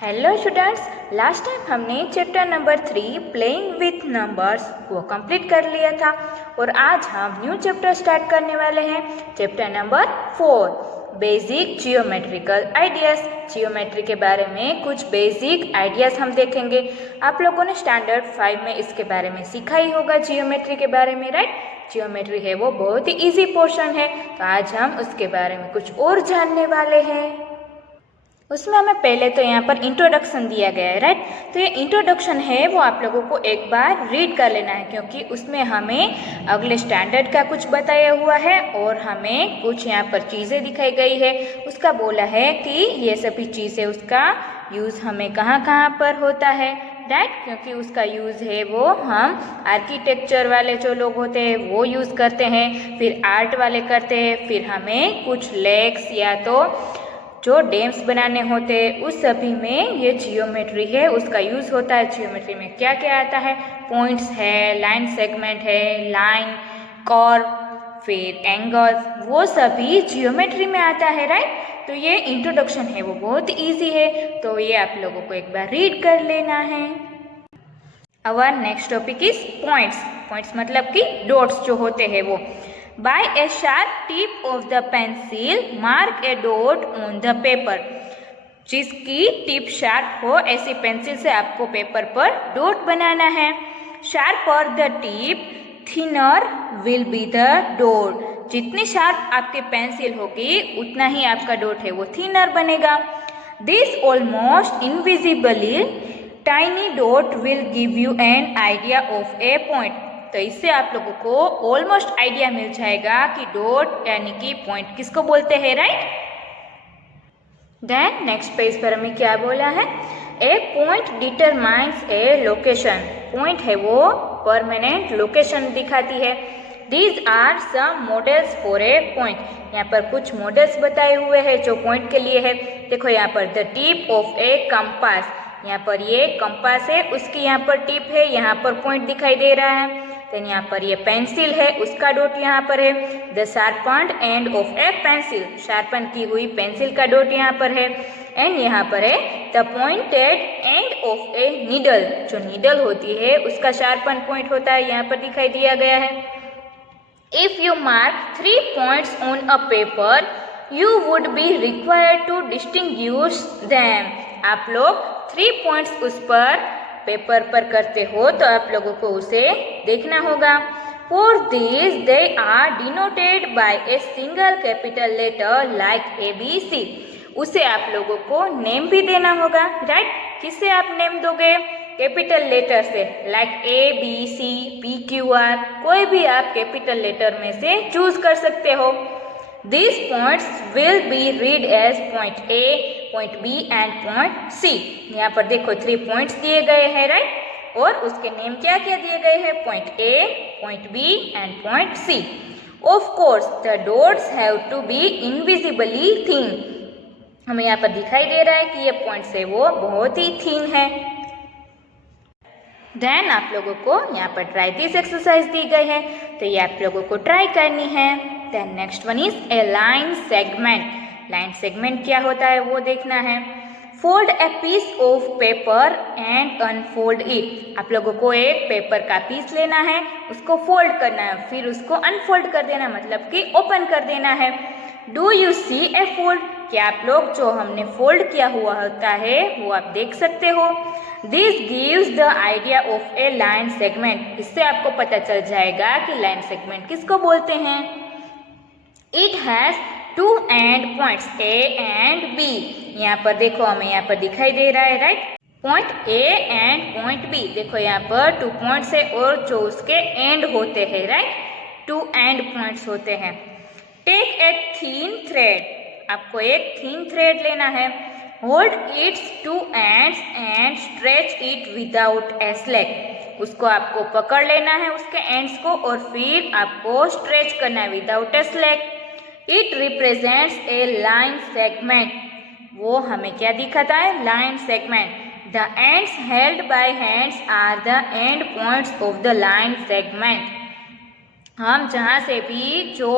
Hello students, last time हमने chapter number 3 playing with numbers को complete कर लिया था और आज हम न्यू चैप्टर स्टार्ट करने वाले हैं। Chapter number 4 basic geometrical ideas. Geometry के बारे में कुछ बेसिक आइडियाज हम देखेंगे। आप लोगों ने स्टैंडर्ड 5 में इसके बारे में सीखा ही होगा, जियोमेट्री के बारे में, राइट। जियोमेट्री है वो बहुत ही इजी पोर्शन है, तो आज हम उसके बारे में कुछ और जानने वाले हैं। उसमें हमें पहले तो यहाँ पर इंट्रोडक्शन दिया गया है, राइट। तो ये इंट्रोडक्शन है वो आप लोगों को एक बार रीड कर लेना है, क्योंकि उसमें हमें अगले स्टैंडर्ड का कुछ बताया हुआ है और हमें कुछ यहाँ पर चीज़ें दिखाई गई है। उसका बोला है कि ये सभी चीज़ें, उसका यूज़ हमें कहाँ कहाँ पर होता है, राइट। क्योंकि उसका यूज़ है वो हम आर्किटेक्चर वाले जो लोग होते हैं वो यूज़ करते हैं, फिर आर्ट वाले करते हैं, फिर हमें कुछ लेक्स या तो जो डैम्स बनाने होते हैं उस सभी में ये जियोमेट्री है उसका यूज़ होता है। जियोमेट्री में क्या क्या आता है, पॉइंट्स है, लाइन सेगमेंट है, लाइन कर्व, फिर एंगल्स, वो सभी जियोमेट्री में आता है, राइट। तो ये इंट्रोडक्शन है वो बहुत इजी है, तो ये आप लोगों को एक बार रीड कर लेना है। Our next topic is points. Points मतलब कि डॉट्स जो होते हैं वो। By a sharp tip of the pencil, mark a dot on the paper. जिसकी टिप शार्प हो ऐसी पेंसिल से आपको पेपर पर डॉट बनाना है। Sharper the tip, thinner will be the dot. जितनी शार्प आपकी पेंसिल होगी उतना ही आपका डॉट है वो थिनर बनेगा। This almost invisibly tiny dot will give you an idea of A point. तो इससे आप लोगों को ऑलमोस्ट आइडिया मिल जाएगा कि डॉट यानी कि पॉइंट किसको बोलते हैं, राइट। देन नेक्स्ट पेज पर हमें क्या बोला है, a point determines a location. Point है वो परमानेंट लोकेशन दिखाती है। These are some models for a point. यहाँ पर कुछ मॉडल्स बताए हुए हैं जो पॉइंट के लिए है। देखो यहाँ पर the tip of A compass, यहाँ पर ये कंपास है उसकी यहाँ पर टिप है, यहाँ पर पॉइंट दिखाई दे रहा है। देन यहाँ पर ये पेंसिल है उसका डॉट यहाँ पर है। The sharpened end of a pencil, sharpen की हुई पेंसिल का डॉट यहाँ पर है। एंड यहाँ पर है the pointed and of a needle, जो नीडल होती है उसका शार्पन पॉइंट होता है, यहाँ पर दिखाई दिया गया है। If you mark 3 points on a paper you would be required to distinguish them. आप लोग 3 पॉइंट्स उस पर पेपर पर करते हो तो आप लोगों को उसे देखना होगा। For this they are denoted by a single capital letter like ABC। उसे आप लोगों को नेम भी देना होगा, राइट। किससे आप नेम दोगे, कैपिटल लेटर से, लाइक ABC, PQR, कोई भी आप कैपिटल लेटर में से चूज कर सकते हो। These points will be read as point A, point B and point C। यहाँ पर देखो 3 पॉइंट्स दिए गए हैं, राइट। और उसके नेम क्या क्या दिए गए हैं, point A, point B and point C। Of course, the dots have to be invisibly thin। हमें यहाँ पर दिखाई दे रहा है कि ये पॉइंट्स है वो बहुत ही थिन है। देन आप लोगों को यहाँ पर ट्राई दिस एक्सरसाइज दी गई है, तो ये आप लोगों को ट्राई करनी है। Then next one is a line segment. Line segment क्या होता है वो देखना है। Fold a piece of paper and unfold it. आप लोगों को एक पेपर का पीस लेना है, उसको फोल्ड करना है, फिर उसको अनफोल्ड कर देना, मतलब कि ओपन कर देना है। Do you see a fold? क्या आप लोग जो हमने फोल्ड किया हुआ होता है वो आप देख सकते हो। This gives the idea of A line segment. इससे आपको पता चल जाएगा कि लाइन सेगमेंट किसको बोलते हैं। It has 2 and points A and B। यहाँ पर देखो हमें यहाँ पर दिखाई दे रहा है, right. Point A and point B। देखो यहाँ पर 2 पॉइंट्स है और जो उसके एंड होते हैं, राइट, 2 एंड पॉइंट्स होते हैं। Take a thin thread. आपको एक थिन थ्रेड लेना है। Hold its 2 ends and stretch it without a slack. उसको आपको पकड़ लेना है उसके एंड्स को और फिर आपको स्ट्रेच करना है without a slack. It represents a line segment. वो हमें क्या दिखाता है, line segment. The ends held by hands are the end points of the line segment. हम जहाँ से भी जो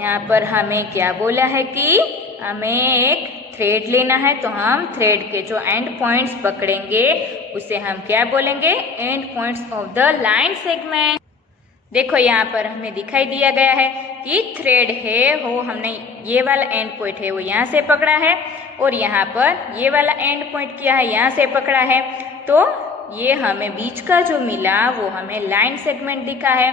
यहाँ पर हमें क्या बोला है कि हमें एक थ्रेड लेना है तो हम थ्रेड के जो एंड पॉइंट्स पकड़ेंगे उसे हम क्या बोलेंगे, and points of the line segment. देखो यहाँ पर हमें दिखाई दिया गया है कि थ्रेड है वो हमने ये वाला एंड पॉइंट है वो यहाँ से पकड़ा है और यहाँ पर ये वाला एंड पॉइंट क्या है यहाँ से पकड़ा है, तो ये हमें बीच का जो मिला वो हमें लाइन सेगमेंट दिखा है।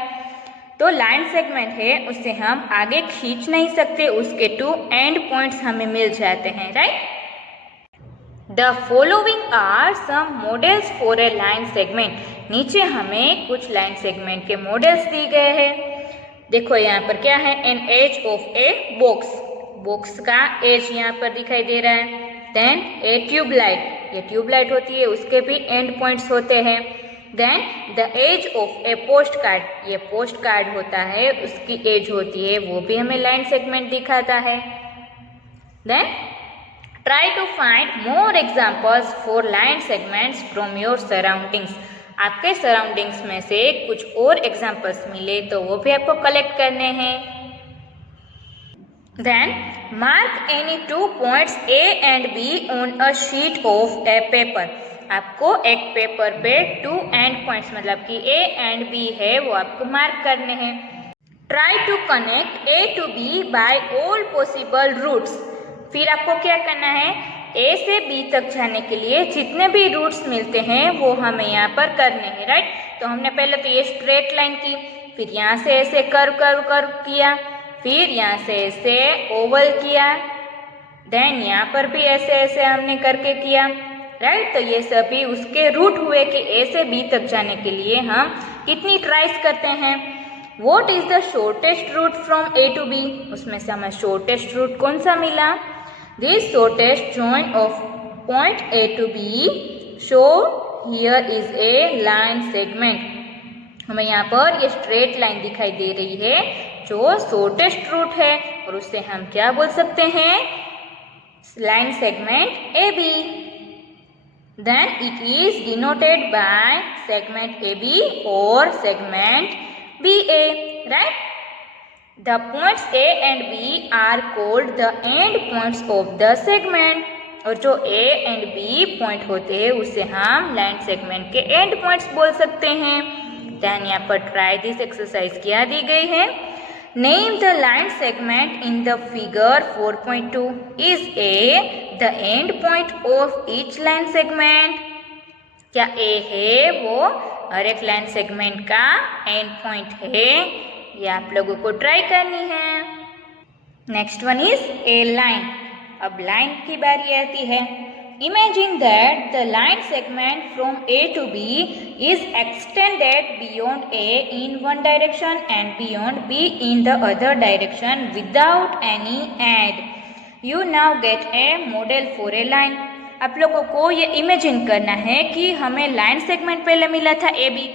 तो लाइन सेगमेंट है उससे हम आगे खींच नहीं सकते, उसके 2 एंड पॉइंट्स हमें मिल जाते हैं, right. The following are some models for a line segment. नीचे हमें कुछ लाइन सेगमेंट के मॉडल्स दिए गए हैं। देखो यहाँ पर क्या है, an edge of a box, box का एज यहाँ पर दिखाई दे रहा है। देन ए ट्यूबलाइट, ये ट्यूबलाइट होती है उसके भी एंड पॉइंट्स होते हैं। Then the edge of a post card, ये पोस्ट कार्ड होता है उसकी एज होती है, वो भी हमें लाइन सेगमेंट दिखाता है। Then try to find more examples for line segments from your surroundings. आपके सराउंडिंग्स में से कुछ और एग्जाम्पल्स मिले तो वो भी आपको कलेक्ट करने हैं। Then mark any 2 points A and B on a sheet of a paper. आपको एक पेपर पे 2 एंड पॉइंट्स मतलब कि ए एंड बी है वो आपको मार्क करने हैं। Try to connect A to B by all possible routes. फिर आपको क्या करना है, ए से बी तक जाने के लिए जितने भी रूट्स मिलते हैं वो हमें यहाँ पर करने हैं, राइट। तो हमने पहले तो ये स्ट्रेट लाइन की, फिर यहाँ से ऐसे कर्व कर्व कर्व किया, फिर यहाँ से ऐसे ओवल किया, देन यहाँ पर भी ऐसे ऐसे हमने करके किया, राइट। तो ये सभी उसके रूट हुए कि ए से बी तक जाने के लिए हम कितनी ट्राइज करते हैं। What is the shortest route from A to B, उसमें से हमें शॉर्टेस्ट रूट कौन सा मिला। This shortest join of point A to B, so here is a line segment. हमें यहाँ पर ये स्ट्रेट लाइन दिखाई दे रही है जो शॉर्टेस्ट रूट है और उससे हम क्या बोल सकते हैं, line segment A B. Then it is denoted by segment A B और segment B A, right. The points A and B are called the end points of the segment. और जो A and B पॉइंट होते हैं उसे हम line segment के and points बोल सकते हैं। देन यहाँ पर ट्राई दिस एक्सरसाइज क्या दी गई है, name the line segment in the figure 4.2। Is A the end point of each line segment. क्या A है वो हर एक लाइन सेगमेंट का एंड पॉइंट है, ये आप लोगों को ट्राई करनी है। Next one is a line. अब लाइन की बारी आती है। Imagine that the line segment from A to B is extended beyond A in one direction and beyond be in the other direction without any ad. You now get A model for a line. आप लोगों को ये imagine करना है कि हमें line segment पहले मिला था ए बी,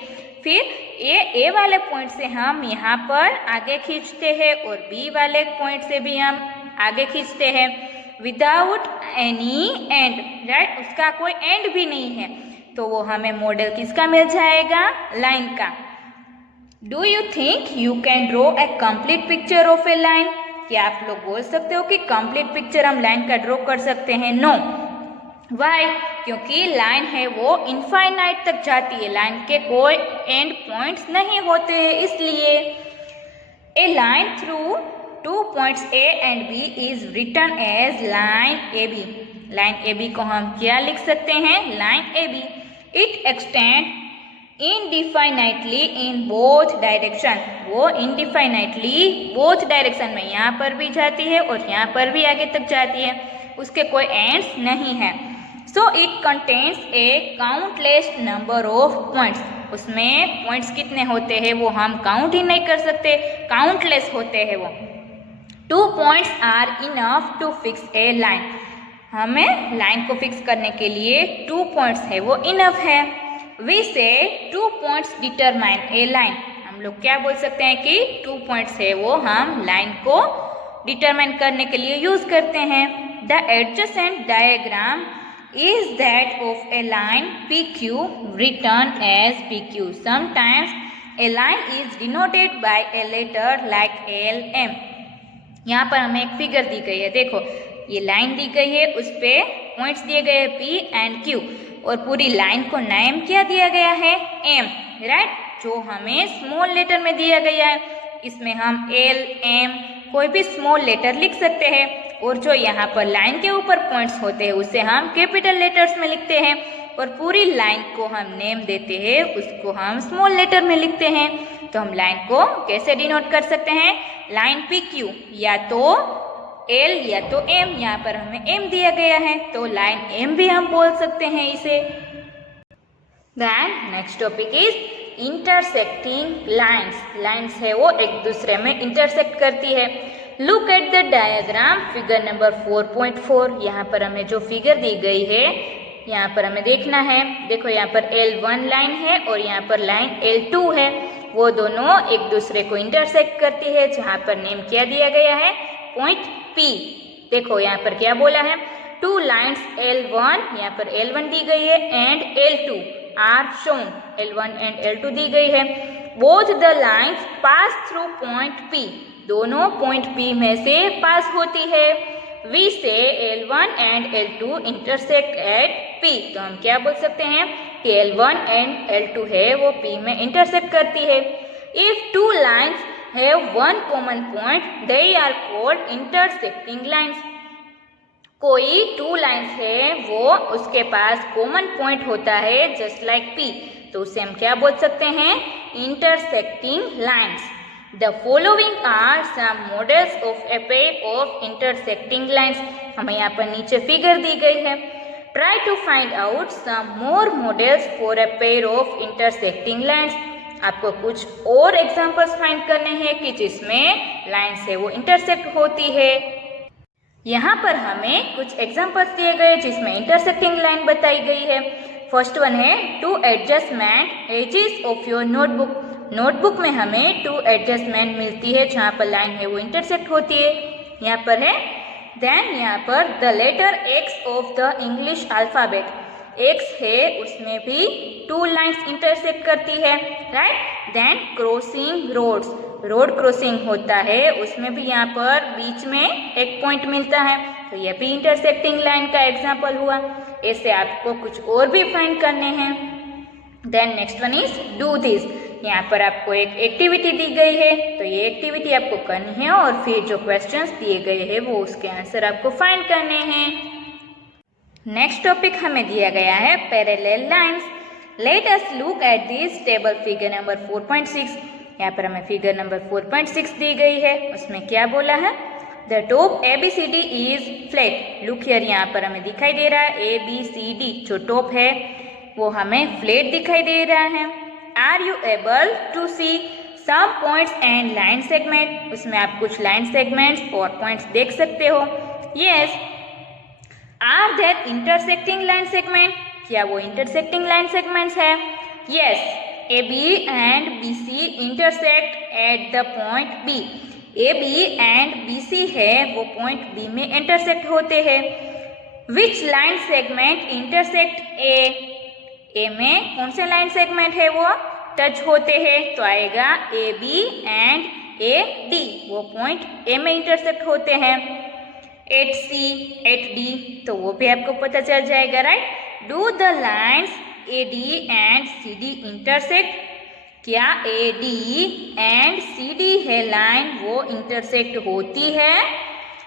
फिर ए वाले पॉइंट से हम यहाँ पर आगे खींचते हैं और बी वाले पॉइंट से भी हम आगे खींचते हैं विदाउट एनी एंड, राइट। उसका कोई एंड भी नहीं है, तो वो हमें मॉडल किसका मिल जाएगा, लाइन का। Do you think you can draw a complete picture of A line. क्या आप लोग बोल सकते हो कि कंप्लीट पिक्चर हम लाइन का ड्रॉ कर सकते हैं। नो, वाई, क्योंकि लाइन है वो इनफाइनाइट तक जाती है, लाइन के कोई एंड पॉइंट्स नहीं होते हैं, इसलिए a line through 2 points A and B is written as line A B. Line A B को हम क्या लिख सकते हैं, line A B. It extend indefinitely in both direction. वो इनडिफाइनाइटली बोथ डायरेक्शन में यहाँ पर भी जाती है और यहाँ पर भी आगे तक जाती है, उसके कोई एंड्स नहीं है। So it contains A countless number of points. उसमें पॉइंट्स कितने होते हैं वो हम काउंट ही नहीं कर सकते, काउंटलेस होते हैं वो। 2 points are enough to fix a line. हमें लाइन को फिक्स करने के लिए 2 पॉइंट्स है वो इनफ है। वी से 2 पॉइंट्स डिटरमाइन ए लाइन। हम लोग क्या बोल सकते हैं कि 2 पॉइंट्स है वो हम लाइन को डिटरमाइन करने के लिए यूज करते हैं। The adjacent diagram is that of a line PQ written as PQ. Sometimes a line is denoted by a letter like LM. यहाँ पर हमें एक फिगर दी गई है, देखो ये लाइन दी गई है, उस पे पॉइंट्स दिए गए हैं P एंड Q और पूरी लाइन को नेम क्या दिया गया है, M, राइट, जो हमें स्मॉल लेटर में दिया गया है। इसमें हम L, M कोई भी स्मॉल लेटर लिख सकते हैं और जो यहाँ पर लाइन के ऊपर पॉइंट्स होते हैं उसे हम कैपिटल लेटर्स में लिखते हैं और पूरी लाइन को हम नेम देते हैं, उसको हम स्मॉल लेटर में लिखते हैं। तो हम लाइन को कैसे डिनोट कर सकते हैं, लाइन PQ या तो L या तो M, यहाँ पर हमें M दिया गया है तो लाइन M भी हम बोल सकते हैं इसे। Then next topic is intersecting lines. Lines है वो एक दूसरे में इंटरसेक्ट करती है। Look at the diagram figure number 4.4। यहाँ पर हमें जो फिगर दी गई है यहाँ पर हमें देखना है। देखो यहाँ पर L1 लाइन है और यहाँ पर लाइन L2 है, वो दोनों एक दूसरे को इंटरसेक्ट करती है, जहाँ पर नेम क्या दिया गया है, पॉइंट P। देखो यहाँ पर क्या बोला है, टू लाइन्स L1, यहाँ पर L1 दी गई है and L2 are shown, L1 and L2 दी गई है। Both the lines pass through point P, दोनों पॉइंट P में से पास होती है। वी से L1 and L2 intersect at P, तो हम क्या बोल सकते हैं कि L1 एंड L2 है वो P में इंटरसेक्ट करती है। If two lines have one common point they are called intersecting lines. कोई टू लाइन्स है वो उसके पास कॉमन पॉइंट होता है जस्ट लाइक P, तो उसे हम क्या बोल सकते हैं, intersecting lines. The following are some models of a pair of intersecting lines। हमें यहाँ पर नीचे फिगर दी गई है। Try to find out some more models for a pair of intersecting lines। आपको कुछ और एग्जाम्पल्स फाइंड करने हैं कि जिसमें लाइन्स है वो इंटरसेक्ट होती है। यहाँ पर हमें कुछ एग्जाम्पल्स दिए गए जिसमें इंटरसेक्टिंग लाइन बताई गई है। फर्स्ट वन है two adjustment edges of your notebook. Notebook में हमें टू एडजस्टमेंट मिलती है जहाँ पर लाइन है वो इंटरसेक्ट होती है, यहाँ पर है। देन यहाँ पर the letter X of the English alphabet, X है उसमें भी टू लाइन्स इंटरसेक्ट करती है, right. Then crossing roads, road crossing होता है उसमें भी यहाँ पर बीच में एक पॉइंट मिलता है, तो यह भी इंटरसेक्टिंग लाइन का एग्जाम्पल हुआ। ऐसे आपको कुछ और भी फाइंड करने हैं। Then next one is do this. यहाँ पर आपको एक एक्टिविटी दी गई है, तो ये एक्टिविटी आपको करनी है और फिर जो क्वेश्चंस दिए गए हैं वो उसके आंसर आपको फाइंड करने हैं। नेक्स्ट टॉपिक हमें दिया गया है parallel lines. Let us look at this table figure number 4.6। यहाँ पर हमें फिगर नंबर 4.6 दी गई है, उसमें क्या बोला है, the top ABCD is flat. Look here, यहाँ पर हमें दिखाई दे रहा है ABCD जो टॉप है वो हमें फ्लैट दिखाई दे रहा है। Are you able to see some points and line segment. उसमें आप कुछ लाइन सेगमेंट्स और पॉइंट्स देख सकते हो। Yes. Are there intersecting line segment, क्या वो इंटरसेक्टिंग लाइन सेगमेंट्स है? Yes. AB and BC intersect at the point B। AB and BC है वो पॉइंट B में इंटरसेक्ट होते हैं। Which line segment intersect A? A में कौन से लाइन सेगमेंट है वो टच होते हैं? तो आएगा AB एंड AD, वो पॉइंट A में इंटरसेक्ट होते हैं। एट C, एट D, तो वो भी आपको पता चल जाएगा, right. Do the lines AD and CD intersect? क्या AD एंड CD है लाइन वो इंटरसेक्ट होती है?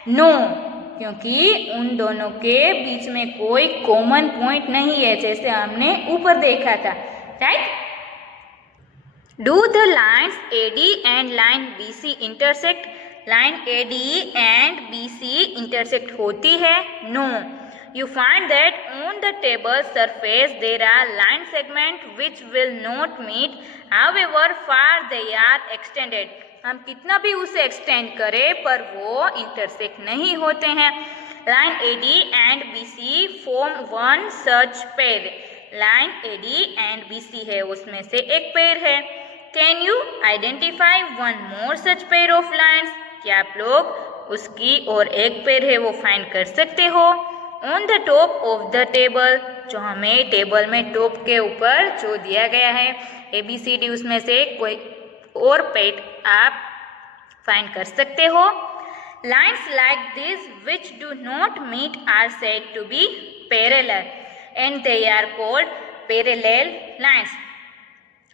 नो, क्योंकि उन दोनों के बीच में कोई कॉमन पॉइंट नहीं है, जैसे हमने ऊपर देखा था, right. Do the lines AD and line BC intersect? Line AD and BC intersect होती है? No. You find that on the table surface there are line segment which will not meet however far they are extended. हम कितना भी उसे extend करें पर वो intersect नहीं होते हैं। Line AD and BC form one such pair. Line AD and BC है उसमें से एक पेयर है। Can you identify one more such pair of lines? क्या आप लोग उसकी और एक पेयर है वो फाइंड कर सकते हो? On the top of the table, जो हमें टेबल में टॉप के ऊपर जो दिया गया है ABCD, उसमें से कोई और पेयर आप फाइंड कर सकते हो। Lines like this which do not meet are said to be parallel and they are called parallel lines.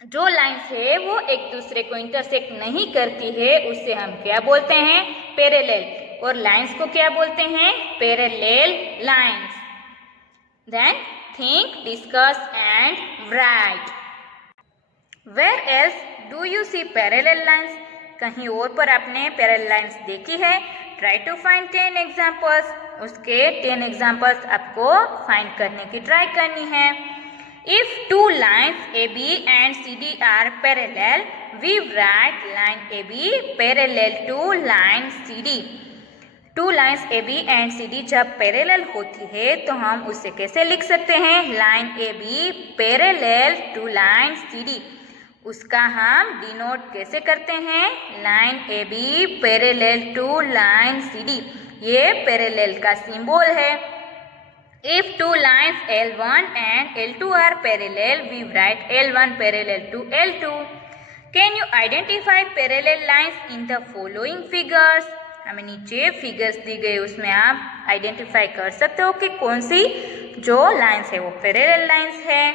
जो लाइन्स है वो एक दूसरे को इंटरसेक्ट नहीं करती है उसे हम क्या बोलते हैं? पैरेलल. और लाइन्स को क्या बोलते हैं? Parallel lines. Then think, discuss and write. Where else do you see parallel lines? कहीं और पर आपने पैरेलल लाइन्स देखी है? Try to find 10 examples. उसके 10 एग्जाम्पल्स आपको फाइंड करने की ट्राई करनी है. If two lines AB and CD are parallel, we write line AB parallel to line CD. Two lines AB and CD जब parallel होती है तो हम उसे कैसे लिख सकते हैं? line AB parallel to line CD. उसका हम डिनोट कैसे करते हैं? line AB parallel to line CD. ये parallel का सिंबल है. If two lines L1 and L2 are parallel, we write L1 parallel to L2. Can you identify parallel lines in the following figures? हमें नीचे figures दी गई उसमें आप identify कर सकते हो कि कौन सी जो लाइन्स है वो पैरेलल लाइन्स है.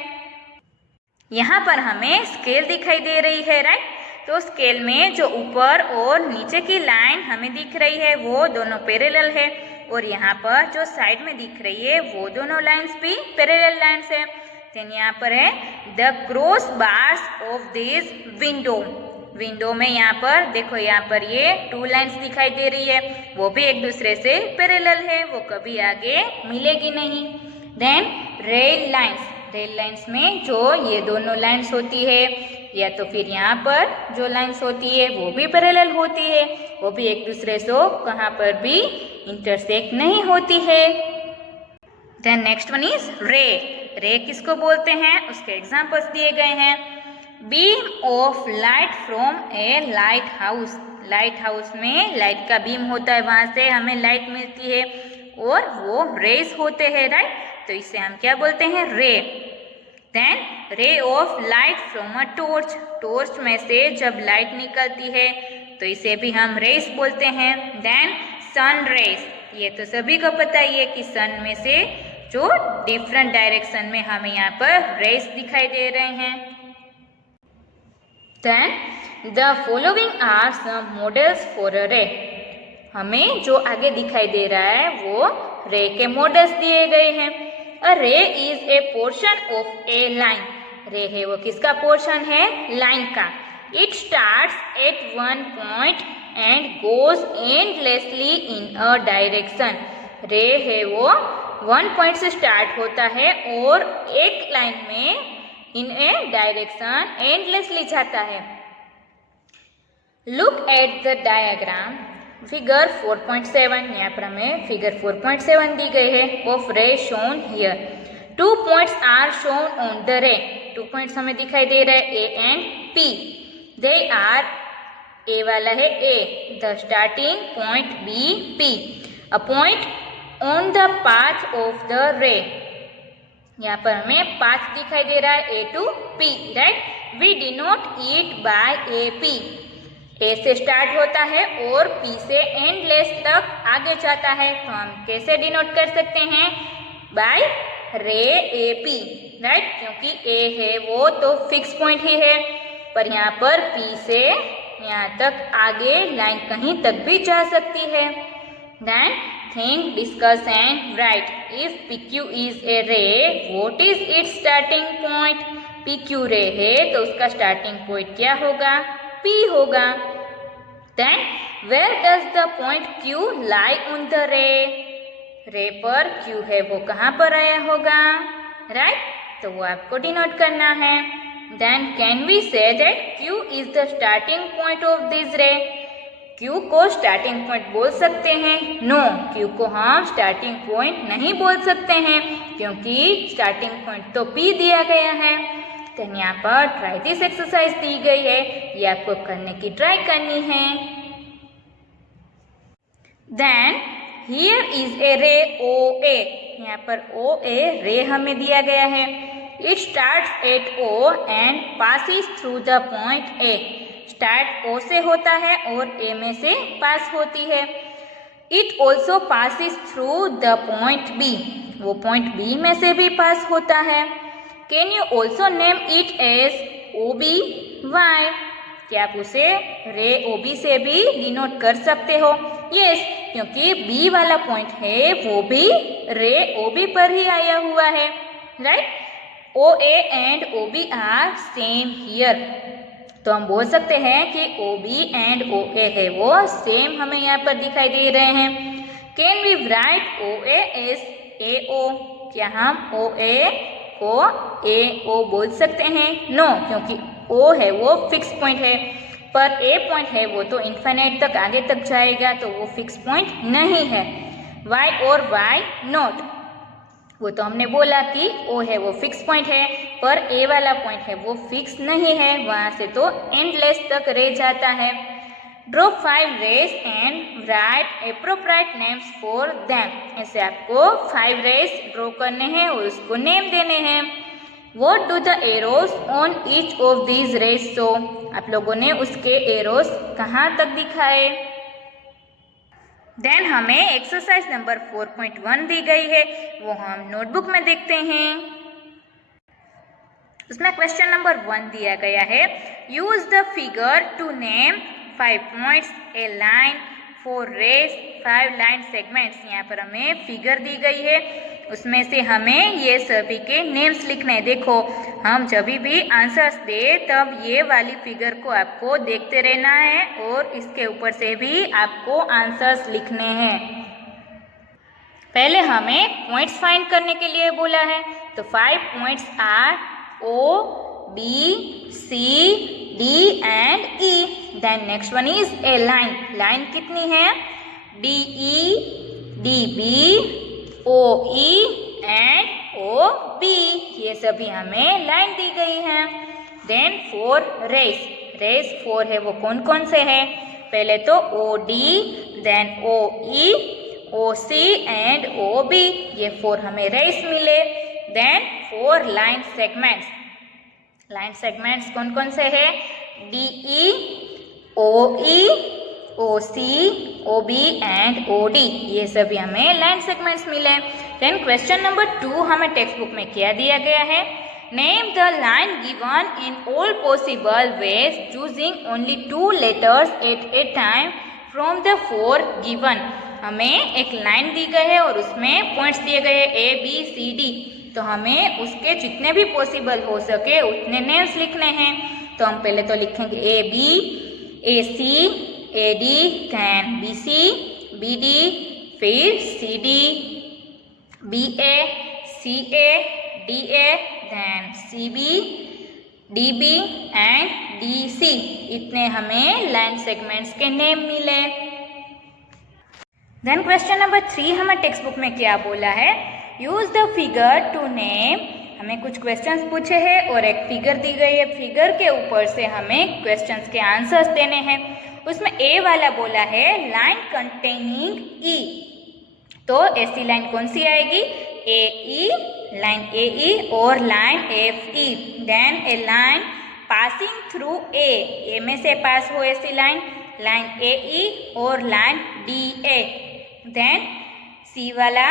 यहाँ पर हमें स्केल दिखाई दे रही है, राइट. तो स्केल में जो ऊपर और नीचे की लाइन हमें दिख रही है वो दोनों पैरेलल है और यहाँ पर जो साइड में दिख रही है वो दोनों लाइन्स भी पैरेलल लाइन्स है. देन यहाँ पर है the cross bars of this window. Window में यहाँ पर देखो, यहाँ पर ये 2 लाइन्स दिखाई दे रही है, वो भी एक दूसरे से पैरेलल है, वो कभी आगे मिलेगी नहीं. Then rail lines. Rail lines में जो ये दोनों लाइन्स होती है या तो फिर यहाँ पर जो लाइन्स होती है वो भी पैरेलल होती है, वो भी एक दूसरे से कहाँ पर भी इंटरसेक्ट नहीं होती है. देन नेक्स्ट वन इज रे. रे किसको बोलते हैं? उसके एग्जांपल्स दिए गए हैं. Beam of light from A light house. Light house में लाइट का बीम होता है, वहां से हमें लाइट मिलती है और वो रेज होते हैं, राइट. तो इसे हम क्या बोलते हैं? Ray. Then ray of light from a torch. Torch में से जब लाइट निकलती है तो इसे भी हम रेस बोलते हैं. Then sun rays. ये तो सभी को पता ही है कि सन में से जो डिफरेंट डायरेक्शन में हमें यहाँ पर रेस दिखाई दे रहे हैं. Then the following are some models for a ray. हमें जो आगे दिखाई दे रहा है वो रे के मॉडल्स दिए गए हैं. अ रे is a portion of A line. रे है वो किसका पोर्शन है? लाइन का. It starts eight one point and goes endlessly in a direction. रे है वो 1 पॉइंट से स्टार्ट होता है और एक लाइन में इन ए डायरेक्शन एंडलेसली जाता है. Look at the diagram figure 4.7. यहाँ पर हमें फिगर 4.7 दी गई है of ray shown here. 2 points are shown on the ray. 2 points हमें दिखाई दे रहा है A and P. They are, A वाला है A, the starting point be P. A point on the path of the ray. यहाँ पर हमें पाथ दिखाई दे रहा है A to P, right. We denote it by A P. A से स्टार्ट होता है और पी से एंडलेस तक आगे जाता है, तो हम कैसे डिनोट कर सकते हैं? बाय रे ए पी, राइट. क्योंकि ए है वो तो फिक्स पॉइंट ही है, पर यहाँ पर पी से यहाँ तक आगे लाइन कहीं तक भी जा सकती है. Then think, discuss and write. If P Q is a ray, what is its starting point? P Q ray है तो उसका स्टार्टिंग पॉइंट क्या होगा? पी होगा. Then where does the point Q lie on the ray? Ray पर Q है वो कहाँ पर आया होगा? राइट. तो वो आपको डिनोट करना है. Then can we say that Q is the starting point of this ray? Q को स्टार्टिंग पॉइंट बोल सकते हैं? नो, क्यू को हम स्टार्टिंग पॉइंट नहीं बोल सकते हैं क्योंकि स्टार्टिंग पॉइंट तो पी दिया गया है. तो यहाँ पर ट्राई दिस एक्सरसाइज दी गई है, ये आपको करने की ट्राई करनी है. देन हियर इज ए रे ओ ए. यहाँ पर ओ ए रे हमें दिया गया है. It starts at O and passes through the point A. Start O से होता है और ए में से पास होती है. It also passes through the point B, वो पॉइंट बी में से भी पास होता है। Can you also name it as O B Y, क्या आप उसे रे ओ बी से भी डिनोट कर सकते हो? यस, क्योंकि बी वाला पॉइंट है वो भी रे ओ बी पर ही आया हुआ है, right. O A and O B are same here, तो हम बोल सकते हैं कि ओ बी एंड ओ ए है वो सेम हमें यहाँ पर दिखाई दे रहे हैं। Can we write O A as A O, क्या हम ओ ए को ए ओ बोल सकते हैं? नो, क्योंकि ओ है वो फिक्स पॉइंट है, पर ए पॉइंट है वो तो इन्फिनिट तक आगे तक जाएगा, तो वो फिक्स पॉइंट नहीं है। वाई और वाई नॉट, वो तो हमने बोला कि ओ है वो फिक्स पॉइंट है, पर ए वाला पॉइंट है वो फिक्स नहीं है, वहाँ से तो एंडलेस तक रह जाता है। Draw 5 rays and write appropriate names for them, ऐसे आपको 5 रेस ड्रॉ करने हैं और उसको नेम देने हैं। What do the arrows on each of these rays show, आप लोगों ने उसके एरोस कहाँ तक दिखाए? देन हमें एक्सरसाइज नंबर 4.1 दी गई है, वो हम नोटबुक में देखते हैं। उसमें क्वेश्चन नंबर 1 दिया गया है, use the figure to name 5 points a line 4 rays 5 line segments. यहाँ पर हमें फिगर दी गई है, उसमें से हमें ये सभी के नेम्स लिखने हैं। देखो, हम जब भी आंसर्स दे तब ये वाली फिगर को आपको देखते रहना है और इसके ऊपर से भी आपको आंसर्स लिखने हैं। पहले हमें पॉइंट्स फाइंड करने के लिए बोला है, तो 5 points are O B C D and E. Then next one is a line, line कितनी है? D E D B O E and O B, ये सभी हमें लाइन दी गई है। देन 4 रेस, रेस 4 है वो कौन कौन से है? पहले तो O D, then O E, O C and O B, ये 4 हमें रेस मिले। Then 4 line segments, line segments कौन कौन से है? D E, O E, O C, O B and O D, ये सभी हमें लाइन सेगमेंट्स मिले। देन क्वेश्चन नंबर 2 हमें टेक्स्ट बुक में क्या दिया गया है? Name the line given in all possible ways choosing only 2 letters eight a time from the 4 given. हमें एक लाइन दी गई है और उसमें पॉइंट्स दिए गए हैं ए बी सी डी, तो हमें उसके जितने भी पॉसिबल हो सके उतने नेम्स लिखने हैं। तो हम पहले तो लिखेंगे A B, A C, A D, then B C, B D, फिर C D, B A, C A, D A, then C B, D B and D C, इतने हमें लाइन सेगमेंट्स के नेम मिले। देन क्वेश्चन नंबर 3 हमें text book में क्या बोला है? Use the figure to name, हमें कुछ क्वेश्चंस पूछे हैं और एक फिगर दी गई है, फिगर के ऊपर से हमें क्वेश्चंस के आंसर्स देने हैं। उसमें ए वाला बोला है लाइन कंटेनिंग ई, तो ऐसी लाइन कौन सी आएगी? ए ई, लाइन ए ई और line F E. Then a line passing through A में से पास हो ऐसी लाइन, लाइन ए ई और लाइन डी ए। देन सी वाला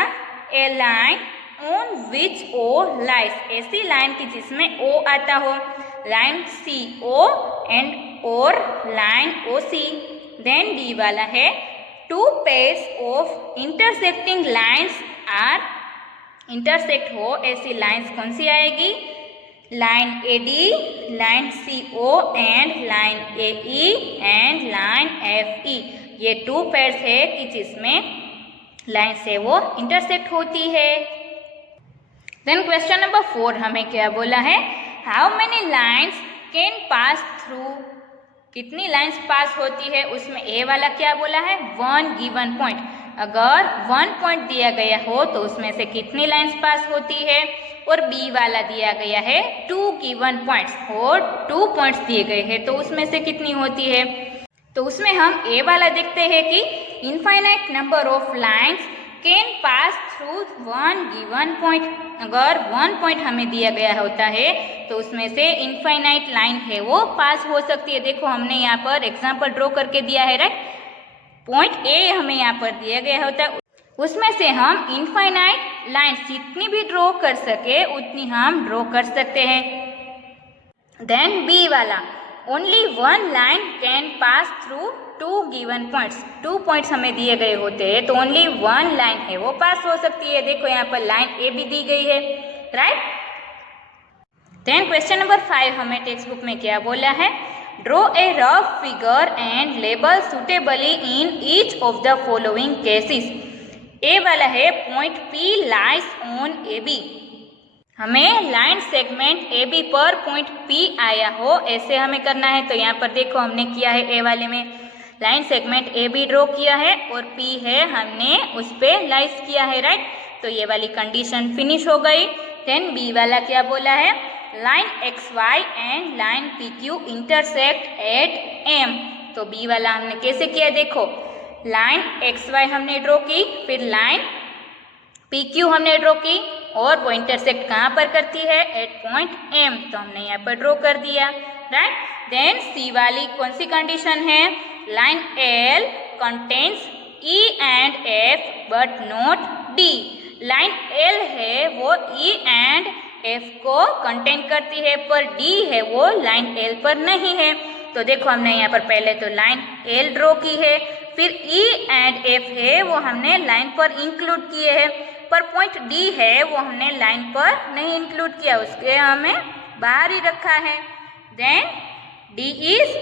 ए लाइन ऑन विच ओ लाइस, ऐसी लाइन की जिसमें ओ आता हो, लाइन सी ओ एंड और line O C. Then D वाला है 2 pairs of intersecting lines are, intersect हो ऐसी लाइन्स कौन सी आएगी? Line A D, line C O and line A E and line F E, ये 2 pairs है कि जिसमें लाइन से वो इंटरसेक्ट होती है। देन क्वेश्चन नंबर 4 हमें क्या बोला है? How many lines can pass through, कितनी लाइन्स पास होती है? उसमें ए वाला क्या बोला है? 1 गिवन पॉइंट, अगर 1 पॉइंट दिया गया हो तो उसमें से कितनी लाइन्स पास होती है? और बी वाला दिया गया है 2 गिवन पॉइंट्स और 2 पॉइंट्स दिए गए हैं, तो उसमें से कितनी होती है? तो उसमें हम ए वाला देखते हैं कि infinite number of lines can pass through 1 given point, अगर 1 पॉइंट हमें दिया गया होता है तो उसमें से इनफाइनाइट लाइन है वो पास हो सकती है। देखो हमने यहाँ पर एग्जाम्पल ड्रॉ करके दिया है, राइट? पॉइंट ए हमें यहाँ पर दिया गया होता है, उसमें से हम इनफाइनाइट लाइन जितनी भी ड्रॉ कर सके उतनी हम ड्रॉ कर सकते हैं। देन बी वाला, only one line can pass through two given points. 2 points हमें दिए गए होते हैं तो ओनली वन लाइन है वो पास हो सकती है। देखो यहाँ पर लाइन ए भी दी गई है, राइट। देन क्वेश्चन नंबर 5 हमें टेक्स्ट बुक में क्या बोला है, draw a rough figure and label suitably in each of the following cases. A वाला है point P lies on A B, हमें लाइन सेगमेंट ए बी पर पॉइंट पी आया हो ऐसे हमें करना है। तो यहाँ पर देखो हमने किया है ए वाले में line segment A B draw किया है और पी है हमने उस पर लाइज किया है, राइट। तो ये वाली कंडीशन फिनिश हो गई। देन बी वाला क्या बोला है, line X Y and line P Q intersect at M. तो बी वाला हमने कैसे किया, देखो लाइन एक्स वाई हमने ड्रॉ की, फिर लाइन पी क्यू हमने ड्रॉ की और वो इंटरसेक्ट कहाँ पर करती है, एट पॉइंट एम। तो हमने यहाँ पर ड्रॉ कर दिया, राइट। देन सी वाली कौन सी कंडीशन है, line L contains E and F but not D. Line L है वो ई एंड एफ को कंटेन करती है पर डी है वो लाइन एल पर नहीं है। तो देखो हमने यहाँ पर पहले तो लाइन एल ड्रॉ की है, फिर ई एंड एफ है वो हमने लाइन पर इंक्लूड किए हैं, पर पॉइंट डी है वो हमने लाइन पर नहीं इंक्लूड किया, उसके हमें बाहर ही रखा है। देन डी इज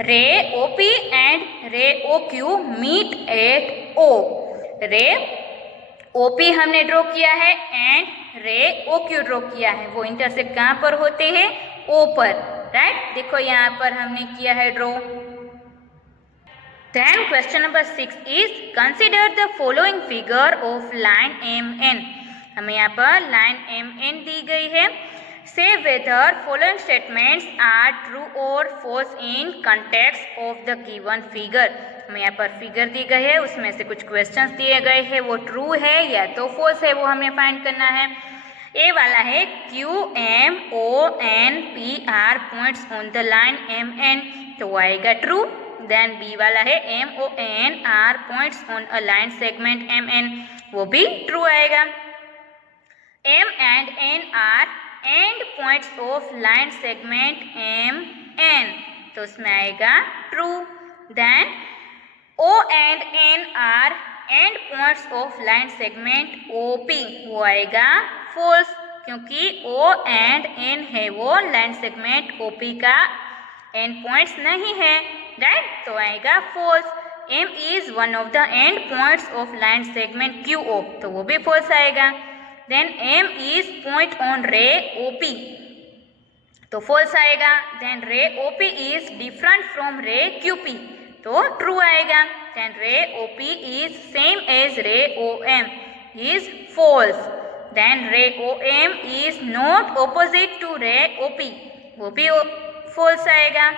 रे ओ पी एंड रे ओ क्यू मीट एट ओ। रे ओ पी हमने ड्रॉ किया है एंड रे ओ क्यू ड्रॉ किया है, वो इंटरसेक्ट कहाँ पर होते हैं, ओ पर, राइट। देखो यहाँ पर हमने किया है draw. Then question number 6 is consider the following figure of line MN। हमें यहाँ पर line MN दी गई है। Say whether following statements are true or false in context of the given figure। हमें यहाँ पर फिगर दी गई है, उसमें से कुछ क्वेश्चंस दिए गए हैं, वो ट्रू है या तो फॉल्स है वो हमें फाइंड करना है। ए वाला है Q M O N P are points on the line M N, तो वो आएगा ट्रू। देन बी वाला है M O N are points on a line segment M N, वो भी ट्रू आएगा। M and N are end points of line segment M N, तो उसमें आएगा true. Then O and N are end points of line segment O P, वो आएगा false, क्योंकि ओ and N है वो लाइन सेगमेंट ओ पी का end points नहीं है, राइट। तो आएगा false. M is one of the end points of line segment Q O, तो वो भी फॉल्स आएगा। Then M is point on ray O P, तो फॉल्स आएगा। Then ray O P is different from ray Q P, तो true आएगा। Then ray O P is same as ray O M, is false. Then ray O M is not opposite to ray O P, वो भी false आएगा।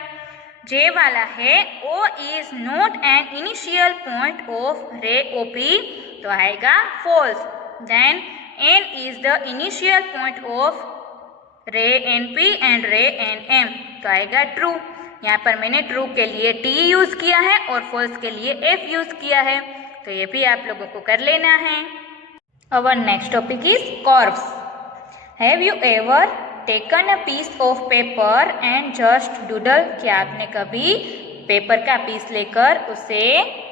J वाला है O is not an initial point of ray O P, तो आएगा false. Then N is the initial point of ray N P and ray N M, तो आएगा true. यहाँ पर मैंने ट्रू के लिए टी यूज किया है और फॉल्स के लिए एफ यूज किया है, तो ये भी आप लोगों को कर लेना है। Our next topic is curves. Have you ever taken a piece of paper and just doodle, क्या आपने कभी पेपर का पीस लेकर उसे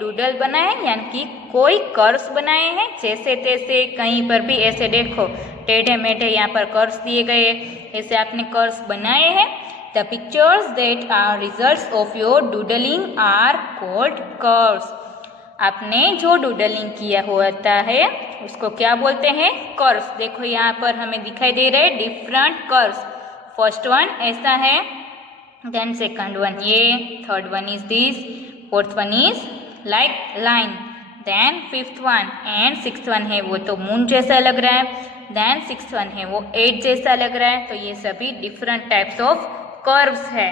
डूडल बनाए यानी कि कोई कर्व्स बनाए हैं, जैसे तैसे कहीं पर भी ऐसे देखो टेढ़े मेढ़े यहाँ पर कर्व्स दिए गए, ऐसे आपने कर्व्स बनाए हैं। The pictures that are results of your doodling are called curves. आपने जो डूडलिंग किया होता है उसको क्या बोलते हैं, कर्व्स। देखो यहाँ पर हमें दिखाई दे रहे हैं डिफरेंट कर्व्स। फर्स्ट वन ऐसा है, देन सेकंड वन ये, third one is this, fourth one is like line, then fifth one and sixth one है वो तो मून जैसा लग रहा है, देन सिक्स्थ वन है वो 8 जैसा लग रहा है। तो ये सभी डिफरेंट टाइप्स ऑफ कर्व्स है।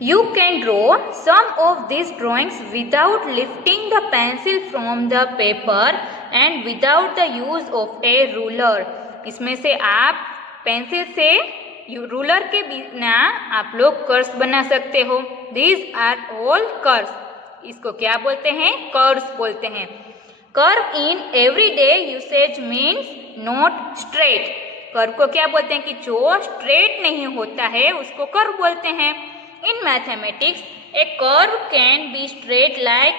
You can draw some of these drawings without lifting the pencil from the paper and without the use of a ruler। इसमें से आप पेंसिल से रूलर के बिना आप लोग कर्व्स बना सकते हो। These are all curves. इसको क्या बोलते हैं? कर्व्स बोलते हैं। Curve in everyday usage means not straight. Curve को क्या बोलते हैं कि जो स्ट्रेट नहीं होता है उसको कर्व बोलते हैं। In mathematics A curve can be straight like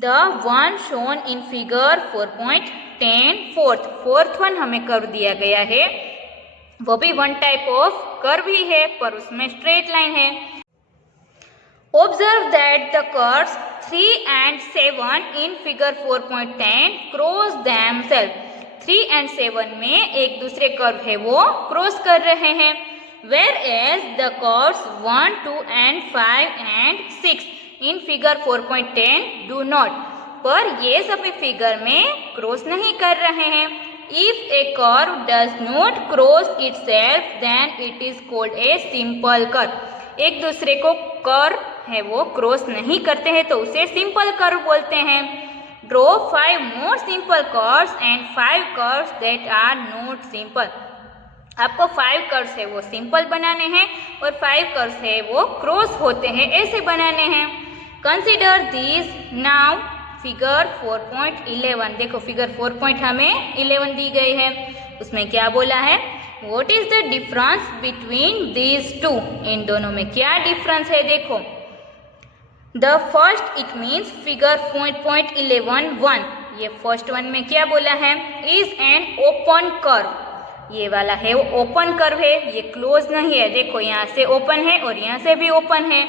the one shown in figure 4.10 fourth one हमें कर्व दिया गया है, वो भी वन टाइप ऑफ कर्व ही है पर उसमें स्ट्रेट लाइन है। Observe that the curves 3 and 7 in figure 4.10 cross themselves. 3 and 7 में एक दूसरे कर्व है वो क्रॉस कर रहे हैं। Whereas the curves 1, 2 and 5 and 6 in figure 4.10 do not. पर ये सभी फिगर में क्रॉस नहीं कर रहे हैं। If a curve does not cross itself, then it is called a simple curve. एक दूसरे को कर्व है वो क्रॉस नहीं करते हैं तो उसे सिंपल कर्व बोलते हैं। Draw 5 more simple curves and 5 curves that are not simple. आपको 5 कर्व्स है वो सिंपल बनाने हैं और 5 कर्व्स है वो क्रॉस होते हैं ऐसे बनाने हैं। Consider these now. फिगर 4.11 देखो, फिगर 4 हमें 11 दी गई है, उसमें क्या बोला है? What is the difference between these two? इन दोनों में क्या डिफरेंस है देखो। The first it means figure 4.11 ये फर्स्ट वन में क्या बोला है? Is an open curve। ये वाला है वो ओपन कर्व है, ये क्लोज नहीं है। देखो यहाँ से ओपन है और यहाँ से भी ओपन है।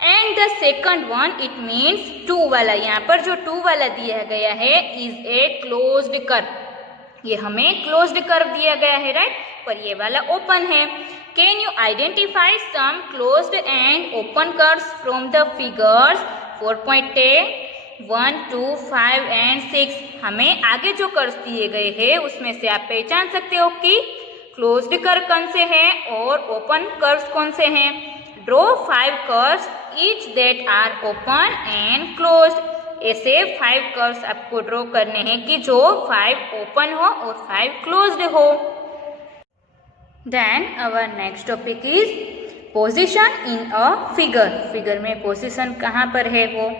And the second one it means 2 वाला, यहाँ पर जो 2 वाला दिया गया है इज ए क्लोज्ड कर्व। ये हमें क्लोज्ड कर्व दिया गया है, राइट, पर ये वाला ओपन है। Can you identify some closed and open curves from the figures 4.10, 1, 2, 5 and 6? हमें आगे जो कर्व्स दिए गए हैं उसमें से आप पहचान सकते हो कि क्लोज्ड कर्व कौन से हैं और ओपन कर्व्स कौन से हैं। Draw 5 curves each that are open and closed. ऐसे 5 कर्व्स आपको ड्रॉ करने हैं कि जो 5 ओपन हो और 5 क्लोज्ड हो। Then our next topic is position in a figure. Figure में पोजीशन कहाँ पर है वो?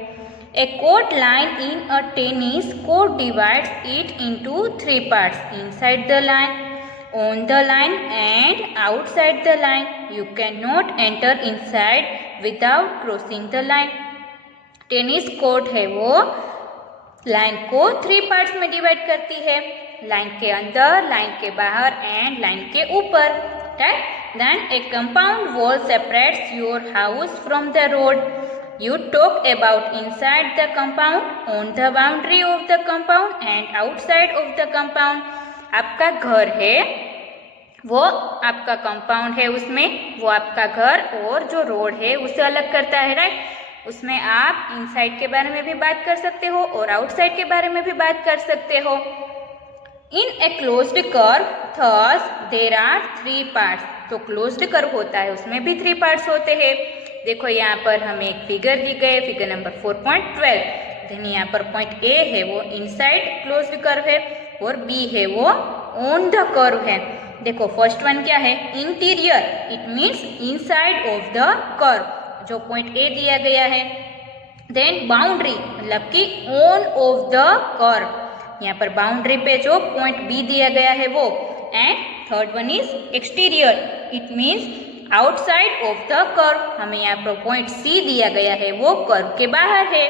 A court line in a tennis court divides it into 3 parts, inside the line, on the line and outside the line. You can not enter inside without crossing the line. Tennis court है वो line को 3 parts में divide करती है, line के अंदर, line के बाहर एंड लाइन के ऊपर, right. Then a compound wall separates your house from the road. You talk about inside the compound, on the boundary of the compound and outside of the compound. आपका घर है वो आपका compound है, उसमें वो आपका घर और जो रोड है उसे अलग करता है, राइट। उसमें आप इनसाइड के बारे में भी बात कर सकते हो और आउटसाइड के बारे में भी बात कर सकते हो। In a closed curve thus there are 3 parts. तो क्लोज्ड कर्व होता है उसमें भी 3 पार्ट्स होते हैं। देखो यहाँ पर हमें एक फिगर दी गई, फिगर नंबर 4.12। देन यहाँ पर पॉइंट ए है वो इनसाइड क्लोज्ड कर्व है और बी है वो ऑन द कर्व है। देखो फर्स्ट वन क्या है? Interior, it means inside of the curve, जो पॉइंट ए दिया गया है। देन बाउंड्री, मतलब कि ऑन ऑफ द कर्व, यहाँ पर बाउंड्री पे जो पॉइंट बी दिया गया है वो। And third one is exterior, it means outside of the curve. हमें यहाँ पर पॉइंट सी दिया गया है वो कर्व के बाहर है।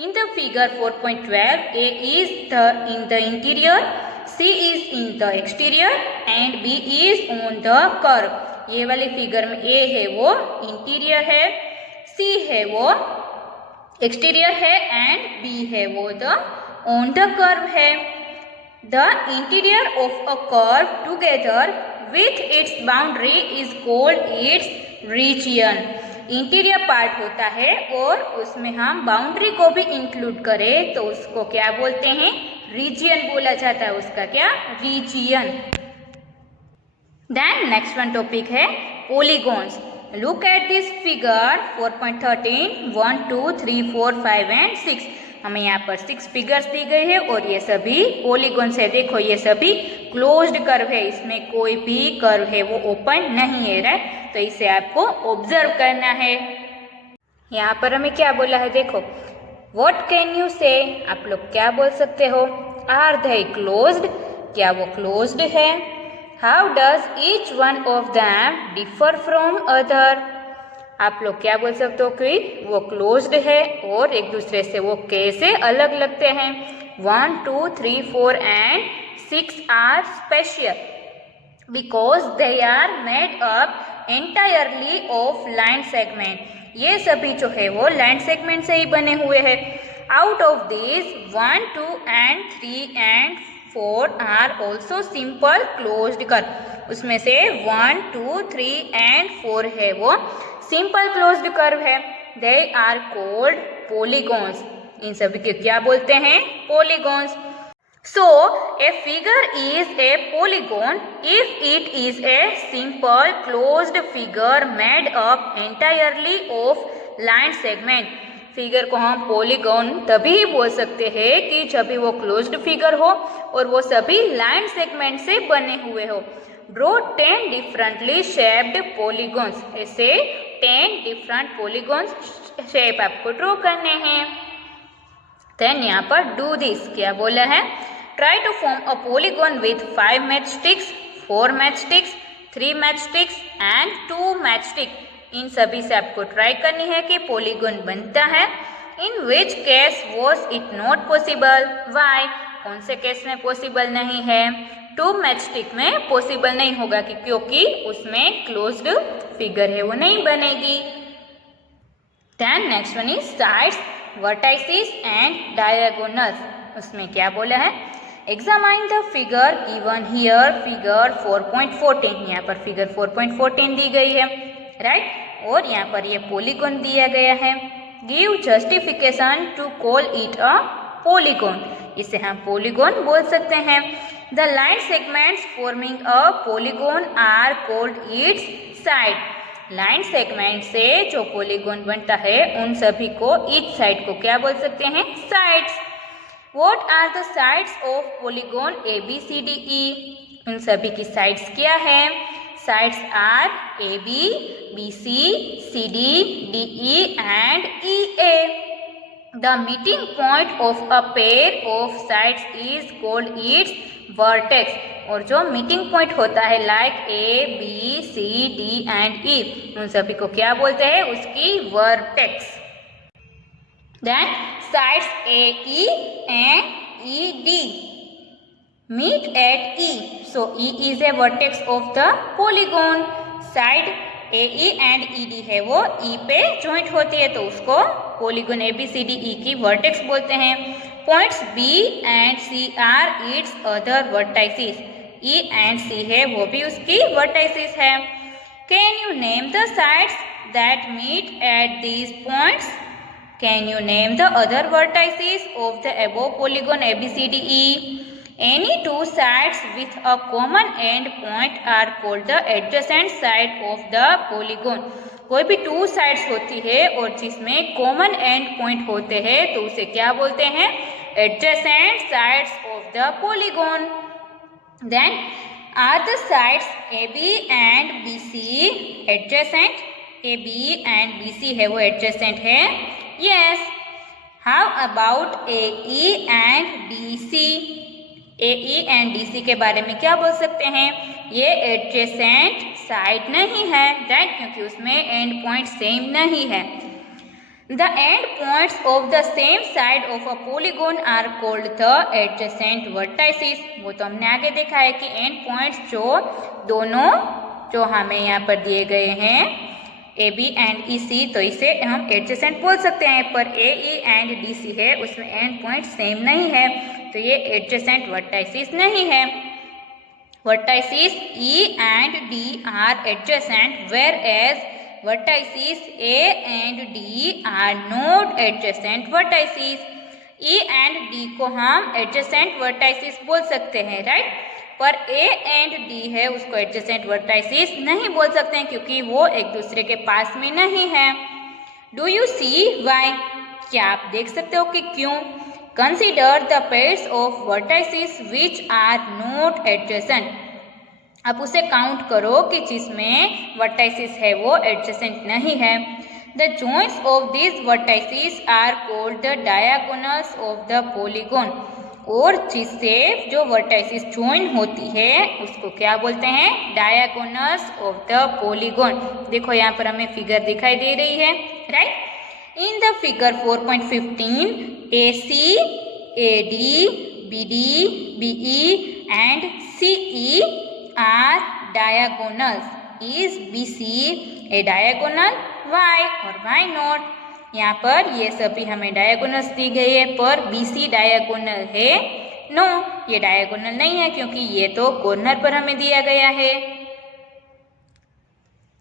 In the figure 4.12 A is in the interior, C is in the exterior and B is on the curve. ये वाली फिगर में ए है वो इंटीरियर है, सी है वो एक्सटीरियर है एंड बी है वो द ऑन द कर्व है। The interior of a curve together with its boundary is called its region. Interior part होता है और उसमें हम बाउंड्री को भी इंक्लूड करें तो उसको क्या बोलते हैं? रीजियन बोला जाता है, उसका क्या? Region. Then next one topic है polygons. Look at this figure 4.13, 1, 2, 3, 4, 5 and 6। हमें यहाँ पर 6 फिगर्स दी गई है और ये सभी पॉलीगॉन्स है। देखो ये सभी क्लोज्ड कर्व है, इसमें कोई भी कर्व है वो ओपन नहीं है, राइट। तो इसे आपको ऑब्जर्व करना है। यहाँ पर हमें क्या बोला है, देखो व्हाट कैन यू से, आप लोग क्या बोल सकते हो। आर दे क्लोज्ड, क्या वो क्लोज्ड है। How does each one of them differ from other, आप लोग क्या बोल सकते हो कि वो क्लोज्ड है और एक दूसरे से वो कैसे अलग लगते हैं। 1, 2, 3, 4 and 6 are special because they are made up entirely of line segment, ये सभी जो है वो लाइन सेगमेंट से ही बने हुए हैं। Out of this 1, 2 and 3 and 4 are also simple closed curve, उसमें से 1, 2, 3 एंड 4 है वो सिंपल क्लोज्ड कर्व है। दे आर कॉल्ड पॉलीगॉन्स, इन सभी के क्या बोलते हैं, polygons. So a figure is a polygon if it is a simple closed figure made up entirely of line segment, figure को हम पॉलीगॉन तभी बोल सकते हैं कि जब भी वो क्लोज्ड फिगर हो और वो सभी लाइन सेगमेंट से बने हुए हो। ड्रॉ 10 डिफरेंटली शेप्ड पॉलीगॉन्स, ऐसे 10 डिफरेंट पॉलीगॉन्स शेप आपको ड्रॉ करने हैं। देन यहाँ पर डू दिस, क्या बोला है, try to form a polygon with 5 matchsticks, 4 matchsticks, 3 matchsticks and 2 matchstick, इन सभी से आपको ट्राई करनी है कि पॉलीगॉन बनता है। In which case was it not possible, why, कौन से केस में पॉसिबल नहीं है। 2 मैचस्टिक में पॉसिबल नहीं होगा क्योंकि उसमें क्लोज्ड फिगर है वो नहीं बनेगी। Then next one is sides, vertices and diagonals, उसमें क्या बोला है, examine the figure given here, figure 4.14, यहाँ पर फिगर 4.14 दी गई है, राइट। और यहाँ पर ये पॉलीगॉन दिया गया है। Give justification to call it a polygon, इसे हम पॉलीगॉन बोल सकते हैं। The line segments forming a polygon are called its side, line segment से जो पॉलीगॉन बनता है उन सभी को ईच साइड को क्या बोल सकते हैं, sides. What are the sides of polygon A B C D E, उन सभी की साइड्स क्या है, sides are A B, B C, C D, D E and E A. The meeting point of a pair of sides is called its vertex, और जो meeting point होता है like A B C D and E, उन सभी को क्या बोलते हैं, उसकी vertex. Then sides A E and E D meet at E, so E is a vertex of the polygon। Side A E and E D है वो E पे ज्वाइंट होती है तो उसको polygon A B C D E की vertex बोलते हैं। Points B and C are its other vertices, E and C है वो भी उसकी वर्टाइसिस है। Can you name the sides that meet at these points, can you name the other vertices of the above polygon A B C D E. Any two sides with a common end point are called the adjacent side of the polygon। कोई भी 2 sides होती है और जिसमें common and point होते हैं तो उसे क्या बोलते हैं, adjacent sides of the polygon। Then are the sides AB and BC adjacent, AB and BC है वो adjacent है, yes। How about AE and DC, AE and DC के बारे में क्या बोल सकते हैं, ये एडजेसेंट साइड नहीं है, राइट, क्योंकि उसमें एंड पॉइंट सेम नहीं है। The end points of the same side of a polygon are called the adjacent vertices, वो तो हमने आगे देखा है कि एंड पॉइंट्स जो दोनों जो हमें यहाँ पर दिए गए हैं ए बी एंड ई सी, तो इसे हम एडजेसेंट बोल सकते हैं, पर ए ई एंड डी सी है उसमें एंड पॉइंट सेम नहीं है तो ये एडजेसेंट वर्टाइसिस नहीं है। Vertices E and D are adjacent whereas vertices A and D are not adjacent vertices. E and D को हम एडजेसेंट वर्टाइसिस बोल सकते हैं, राइट, पर ए एंड डी है उसको एडजेसेंट वर्टाइसिस नहीं बोल सकते हैं क्योंकि वो एक दूसरे के पास में नहीं है। डू यू सी वाई, क्या आप देख सकते हो कि क्यों? Consider the pairs of vertices which are not adjacent. आप उसे काउंट करो कि जिसमें वर्टाइसिस है वो एडजेसेंट नहीं है। The joints of this vertices are called the diagonals of the polygon. और जिससे जो वर्टाइसिस ज्वाइन होती है उसको क्या बोलते हैं? Diagonals of the polygon. देखो यहाँ पर हमें फिगर दिखाई दे रही है, right? In the figure 4.15 AC, AD, BD, BE and CE are diagonals. Is BC a diagonal? Why or why not? यहाँ पर ये सभी हमें डायगोनल्स दी गई है, पर BC डायगोनल है? नो, ये डायगोनल नहीं है क्योंकि ये तो कॉर्नर पर हमें दिया गया है।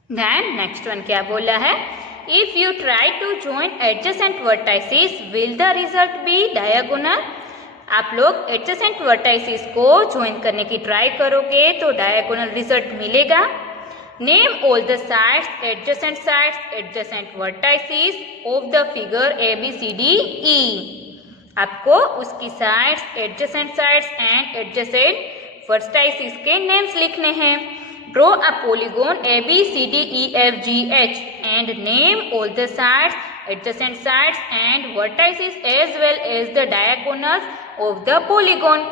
देन नेक्स्ट वन क्या बोला है? If you try to join adjacent vertices, will the result be diagonal? आप लोग एडजेसेंट वर्टाइसिस को ज्वाइन करने की ट्राई करोगे तो डायगोनल रिजल्ट मिलेगा। Name all the sides, adjacent vertices of the figure ABCDE। आपको उसकी साइड्स एंड एडजेसेंट वर्टाइसिस के नेम्स लिखने हैं। Draw a polygon ABCDEFGH and name all the sides, adjacent sides and vertices as well as the diagonals of the polygon।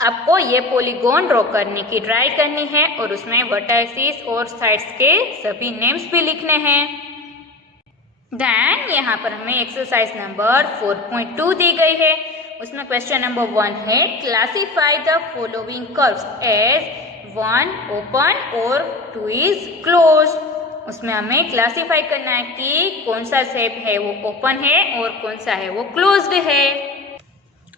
आपको ये polygon draw करने की try करनी है और उसमें वर्टाइसिस और साइड्स के सभी नेम्स भी लिखने हैं। देन यहाँ पर हमें एक्सरसाइज नंबर 4.2 दी गई है। उसमें क्वेश्चन नंबर 1 है, classify the following curves as 1 open और 2 इज क्लोज। उसमें हमें क्लासीफाई करना है कि कौन सा शेप है वो ओपन है और कौन सा है वो क्लोज्ड है।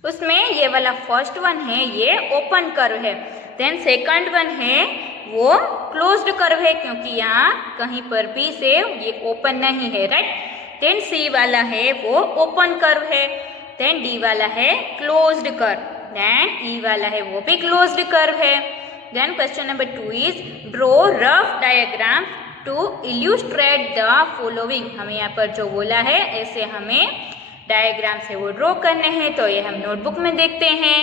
उसमें ये वाला फर्स्ट वन है, ये ओपन कर्व है। देन सेकंड वन है वो क्लोज्ड कर्व है क्योंकि यहाँ कहीं पर भी से ये ओपन नहीं है, राइट? देन सी वाला है वो ओपन कर्व है। देन डी वाला है क्लोज्ड कर्व। देन ई वाला है वो भी क्लोज्ड कर्व है। Then question number 2 is draw rough diagram to illustrate the following. हमें यहाँ पर जो बोला है ऐसे हमें डायग्राम से वो ड्रॉ करने हैं, तो ये हम नोटबुक में देखते हैं।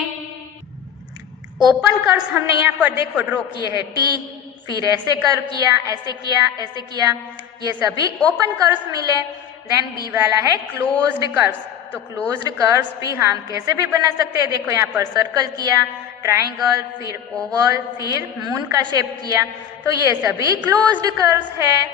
ओपन कर्व्स हमने यहाँ पर देखो ड्रॉ किए हैं T, फिर ऐसे कर्व किया, ऐसे किया, ऐसे किया, ये सभी ओपन कर्व्स मिले। देन बी वाला है क्लोज्ड कर्व्स। तो क्लोज्ड कर्व्स भी हम कैसे भी बना सकते हैं, देखो यहाँ पर सर्कल किया, ट्राइंगल, फिर ओवल, फिर मून का शेप किया, तो ये सभी क्लोज्ड कर्व्स है।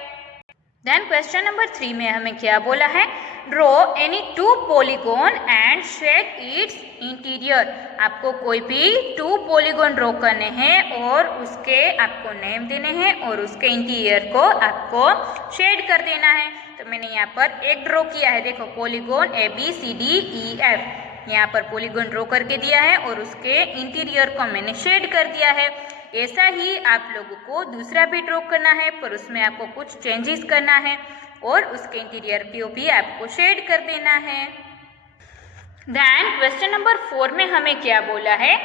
देन क्वेश्चन नंबर 3 में हमें क्या बोला है? Draw any 2 polygon and shade its interior. आपको कोई भी 2 पॉलीगॉन ड्रॉ करने हैं और उसके आपको नेम देने हैं और उसके इंटीरियर को आपको शेड कर देना है। तो मैंने यहाँ पर एक ड्रॉ किया है, देखो पॉलीगॉन ABCDEF, यहाँ पर पॉलीगॉन ड्रॉ करके दिया है और उसके इंटीरियर को मैंने शेड कर दिया है। ऐसा ही आप लोगों को दूसरा भी ड्रॉ करना है, पर उसमें आपको कुछ चेंजेस करना है और उसके इंटीरियर को भी आपको शेड कर देना है। देन क्वेश्चन नंबर 4 में हमें क्या बोला है?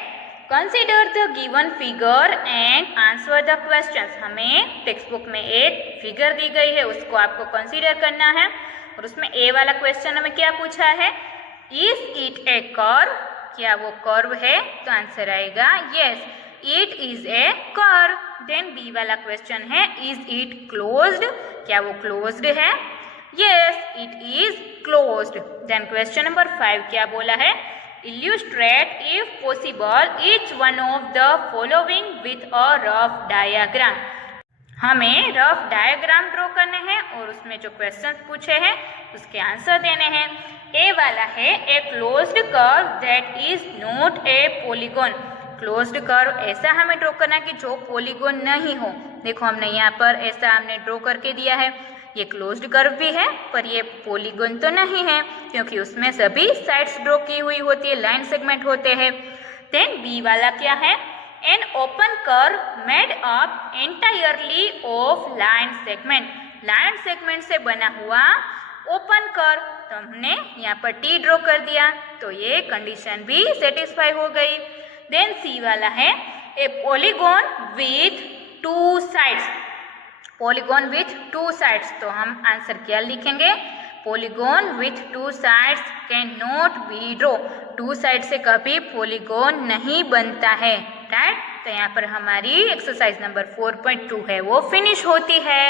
Consider the given figure and answer the questions. हमें टेक्स्ट बुक में एक फिगर दी गई है, उसको आपको कंसीडर करना है और उसमें ए वाला क्वेश्चन हमें क्या पूछा है? Is it a curve? क्या वो कर्व है? तो आंसर आएगा yes, it is a curve. Then B वाला क्वेश्चन है, इज इट क्लोज्ड? क्या वो क्लोज्ड है? Yes, it is closed. Then question number 5 क्या बोला है? Illustrate if possible each one of the following with a rough diagram. हमें rough diagram draw करने हैं और उसमें जो क्वेश्चन पूछे हैं उसके आंसर देने हैं। ए वाला है, ए closed curve that is not a polygon. Closed curve ऐसा हमें ड्रॉ करना है कि जो पॉलीगॉन नहीं हो। देखो हमने यहाँ पर ऐसा हमने ड्रॉ करके दिया है, ये क्लोज्ड कर्व भी है पर ये पॉलीगॉन तो नहीं है क्योंकि उसमें सभी साइड्स ड्रॉ की हुई होती है, लाइन सेगमेंट होते हैं। देन बी वाला क्या है? An open curve made up entirely of line segment. Line segment से बना हुआ ओपन कर्व। तो हमने यहाँ पर टी ड्रॉ कर दिया, तो ये कंडीशन भी सेटिस्फाई हो गई। देन सी वाला है, ए polygon with 2 sides. Polygon with 2 sides, तो हम आंसर क्या लिखेंगे? Polygon with 2 sides can not be draw. 2 side से कभी पॉलीगॉन नहीं बनता है, राइट। तो यहाँ पर हमारी एक्सरसाइज नंबर 4.2 है वो फिनिश होती है।